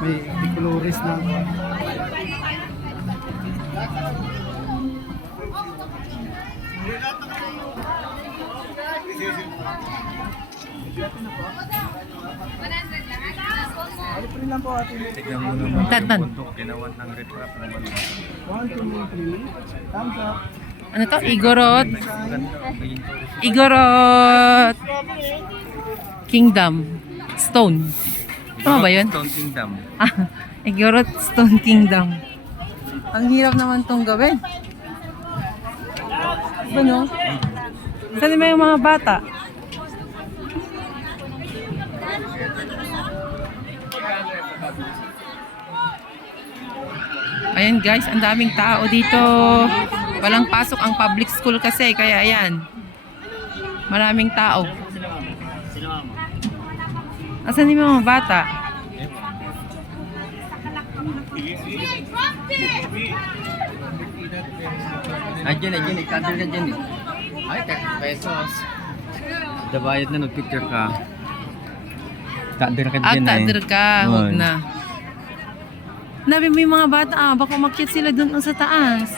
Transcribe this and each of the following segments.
May colores na. Tignan mo naman Tatan. yung bundok, ginawa ng riprap naman. 1, 2, 3. Thumbs up. Ano to? Igorot. Ganda, may tourist. Igorot Kingdom. Stone. Tama ba yun? Stone Kingdom. Ah, Igorot Stone Kingdom. Ang hirap naman tong gawin. Ano? Saan ba yung mga bata? Ayan guys, ang daming tao dito. Walang pasok ang public school kasi, kaya ayan. Maraming tao. Asan yung mga bata? Ayan, ikadir ka dyan eh. Ay, 30 pesos. Dabayad na, nag-picture ka. Kadir ka At dyan eh. tader ka, huwag Ay. na. Nabi mo yung mga bata, baka umakyat sila dun sa taas.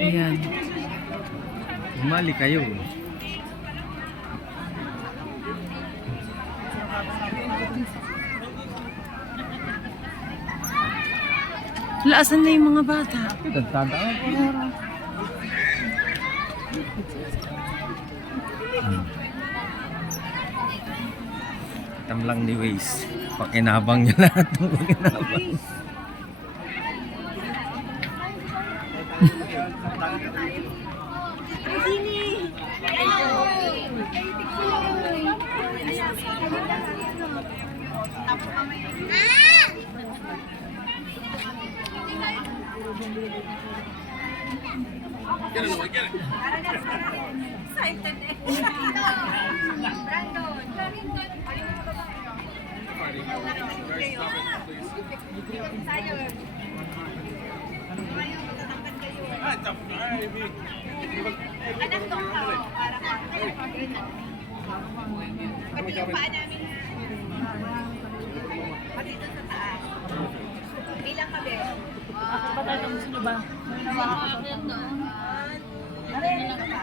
Ayan. Umali kayo. Laasan na yung mga bata. Tagtaga ako. Tamlang ni Waze. Pakinabang niya lahat ng pakinabang.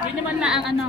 Yun naman na ang ano.